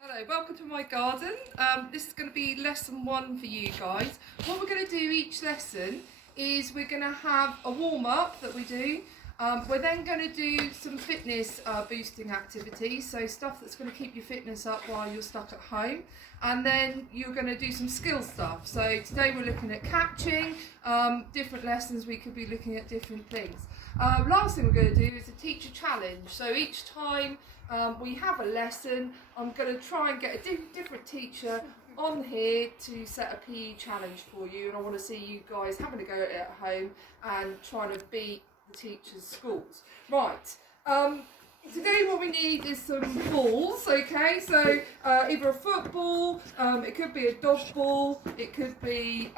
Hello, welcome to my garden. This is going to be lesson 1 for you guys. What we're going to do each lesson is we're going to have a warm-up that we do. We're then going to do some fitness boosting activities, so stuff that's going to keep your fitness up while you're stuck at home. And then you're going to do some skill stuff. So today we're looking at catching, different lessons we could be looking at different things. Last thing we're going to do is a teacher challenge. So each time we have a lesson, I'm going to try and get a different teacher on here to set a PE challenge for you, and I want to see you guys having a go at it at home and trying to beat the teachers' scores. Right, today what we need is some balls, okay, so either a football, it could be a dodgeball, it could be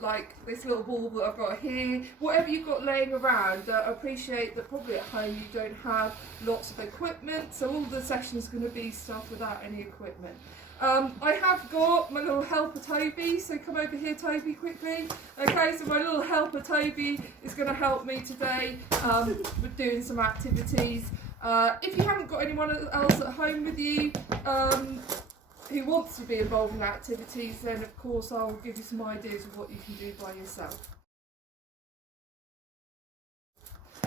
like this little ball that I've got here, whatever you've got laying around. I appreciate that probably at home you don't have lots of equipment, so all the sessions are going to be stuff without any equipment. I have got my little helper Toby, so come over here Toby quickly. Okay, so my little helper Toby is going to help me today with doing some activities. If you haven't got anyone else at home with you who wants to be involved in activities, then of course I'll give you some ideas of what you can do by yourself.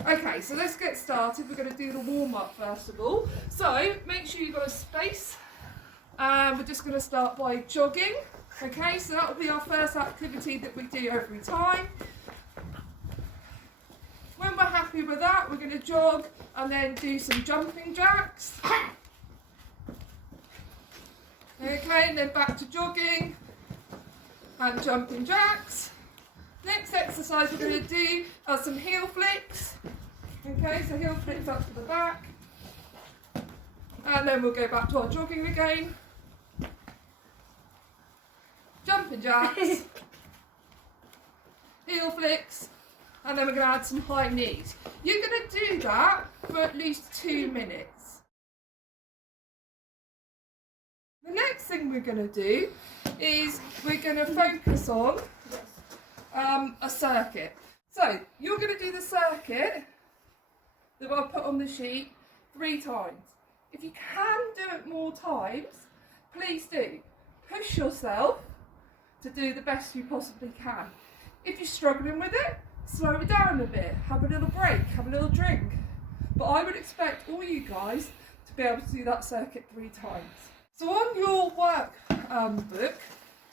Okay, so let's get started. We're going to do the warm-up first of all. So make sure you've got a space. We're just going to start by jogging. Okay, so that will be our first activity that we do every time. When we're happy with that, we're going to jog and then do some jumping jacks. Okay, and then back to jogging and jumping jacks. Next exercise we're going to do are some heel flicks. Okay, so heel flicks up to the back. And then we'll go back to our jogging again. Jumping jacks. Heel flicks. And then we're going to add some high knees. You're going to do that for at least 2 minutes. The next thing we're going to do is we're going to focus on a circuit. So you're going to do the circuit that I've put on the sheet 3 times. If you can do it more times, please do. Push yourself to do the best you possibly can. If you're struggling with it, slow it down a bit, have a little break, have a little drink. But I would expect all you guys to be able to do that circuit 3 times. So on your work book,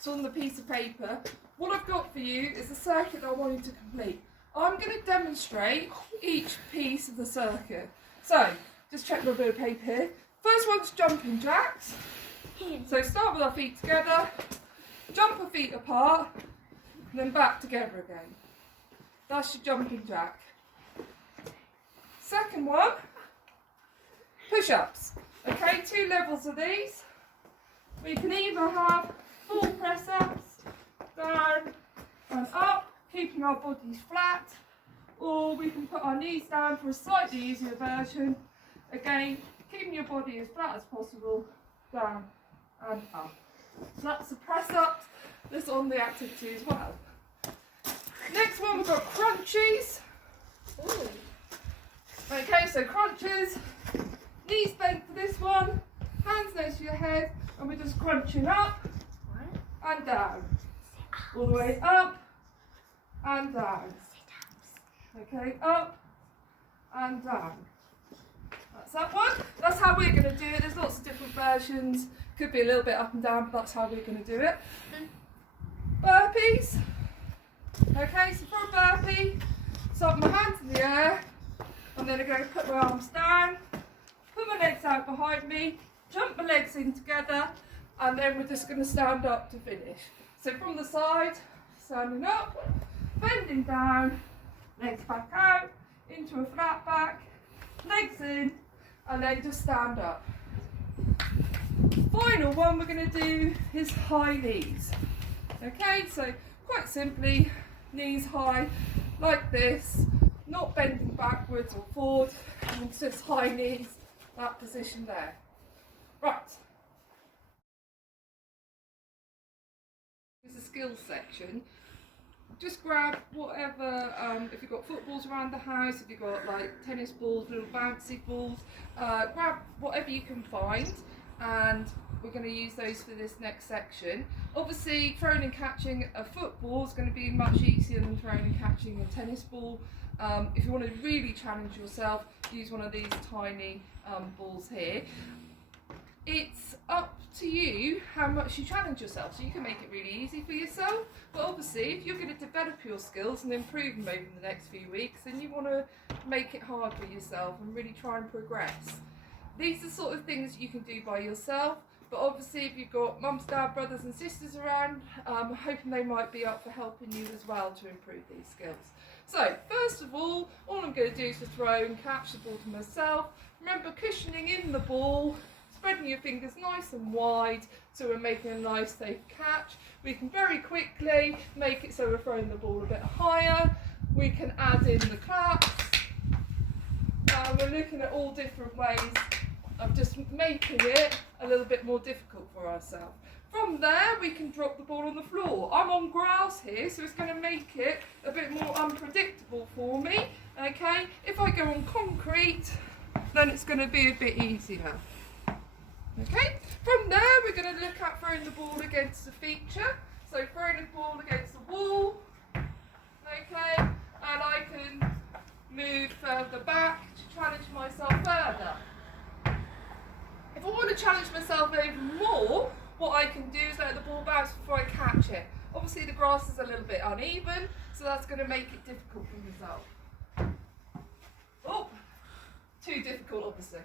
so on the piece of paper, what I've got for you is the circuit that I want you to complete. I'm going to demonstrate each piece of the circuit. So, just check my bit of paper here. First one's jumping jacks. So start with our feet together, jump our feet apart, and then back together again. That's your jumping jack. Second one, push-ups. Okay, 2 levels of these. We can either have full press-ups, down and up, keeping our bodies flat, or we can put our knees down for a slightly easier version. Again, keeping your body as flat as possible, down and up. So that's the press-ups that's on the activity as well. Next one, we've got crunchies. Ooh. Okay, so crunches, knees bent for this one, hands next to your head, and we're just crunching up and down. All the way up and down. Okay, up and down. That's that one. That's how we're going to do it. There's lots of different versions. Could be a little bit up and down, but that's how we're going to do it. Burpees. Okay, so for a burpee, start my hands in the air, and then I'm going to put my arms down, put my legs out behind me, jump my legs in together, and then we're just going to stand up to finish. So from the side, standing up, bending down, legs back out, into a flat back, legs in, and then just stand up. Final one we're going to do is high knees. Okay, so quite simply, knees high, like this, not bending backwards or forward, and just high knees, that position there. Right. There's a skills section. Just grab whatever, if you've got footballs around the house, if you've got like tennis balls, little bouncy balls, grab whatever you can find and we're going to use those for this next section. Obviously, throwing and catching a football is going to be much easier than throwing and catching a tennis ball. If you want to really challenge yourself, use one of these tiny balls here. It's up to you how much you challenge yourself, so you can make it really easy for yourself, but obviously if you're going to develop your skills and improve them over the next few weeks, then you want to make it hard for yourself and really try and progress. These are the sort of things you can do by yourself, but obviously if you've got mums, dad, brothers and sisters around, I'm hoping they might be up for helping you as well to improve these skills. So first of all I'm going to do is to throw and catch the ball to myself. Remember, cushioning in the ball, spreading your fingers nice and wide so we're making a nice safe catch. We can very quickly make it so we're throwing the ball a bit higher. We can add in the claps. We're looking at all different ways of just making it a little bit more difficult for ourselves. From there we can drop the ball on the floor. I'm on grass here, so it's going to make it a bit more unpredictable for me. Okay, if I go on concrete, then it's going to be a bit easier. Okay, from there we're going to look at throwing the ball against the feature. So throwing the ball against the wall, okay, and I can move further back to challenge myself further. If I want to challenge myself even more, what I can do is let the ball bounce before I catch it. Obviously the grass is a little bit uneven, so that's going to make it difficult for myself. Oh, too difficult obviously.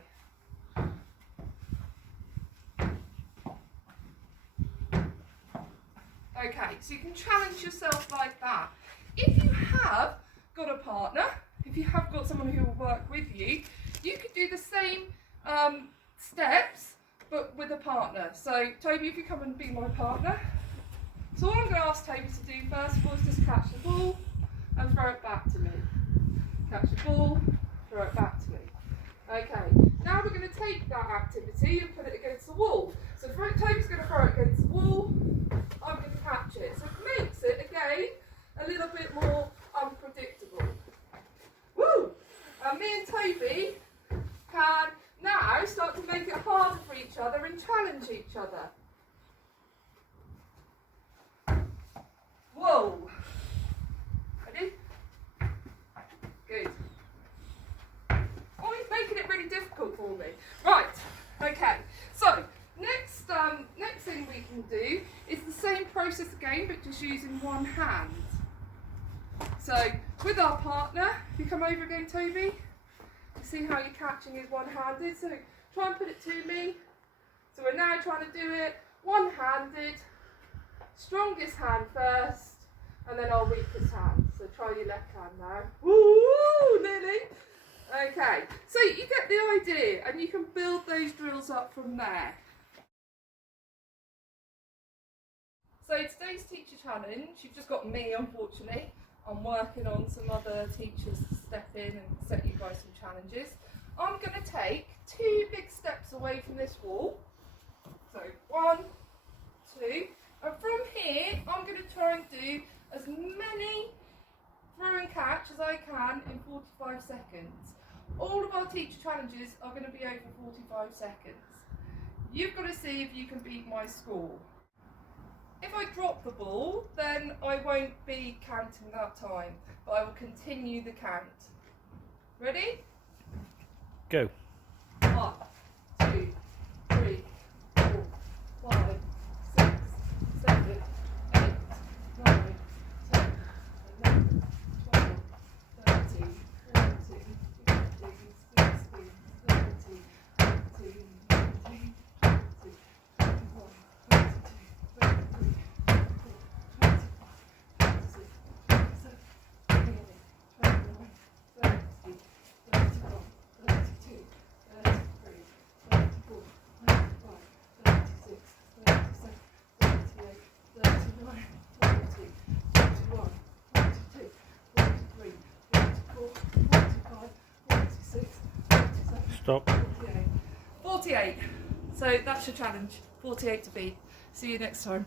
Okay, so you can challenge yourself like that. If you have got a partner, if you have got someone who will work with you, you could do the same steps, but with a partner. So Toby, if you come and be my partner. So all I'm going to ask Toby to do first of all is just catch the ball and throw it back to me. Catch the ball, throw it back to me. Okay, now we're going to take that activity and put it against the wall. So Toby's going to throw it against the wall, I'm going to catch it. So it makes it, again, a little bit more unpredictable. Woo! And me and Toby can now start to make it harder for each other and challenge each other. Whoa! Ready? Good. Oh, he's making it really difficult for me. Right, okay. So, next thing we can do is the same process again, but just using one hand. So, with our partner, if you come over again, Toby, you see how you're catching is one-handed. So, try and put it to me. So, we're now trying to do it one-handed. Strongest hand first, and then our weakest hand. So, try your left hand now. Woo! Nearly. Okay, so you get the idea, and you can build those drills up from there. So today's teacher challenge, you've just got me unfortunately. I'm working on some other teachers to step in and set you guys some challenges. I'm going to take 2 big steps away from this wall. So 1, 2, and from here I'm going to try and do as many throw and catch as I can in 45 seconds. All of our teacher challenges are going to be over 45 seconds. You've got to see if you can beat my score. If I drop the ball, then I won't be counting that time, but I will continue the count. Ready? Go. 1, 2, 3, 4, 5, 6, 7, 8, 9, 10, 11, 12, 13, 14, 15, 16, 17, 18, 19, 20, 21, 22, 23, 24, 25, 26, 27, 28, 29, 30, 31, 32, 33, 34, 35, 36, 37, 38, 39, 40, 41, 42, 43, 44, 45, 46, 47, Stop. 48. 48. So that's your challenge. 48 to beat. See you next time.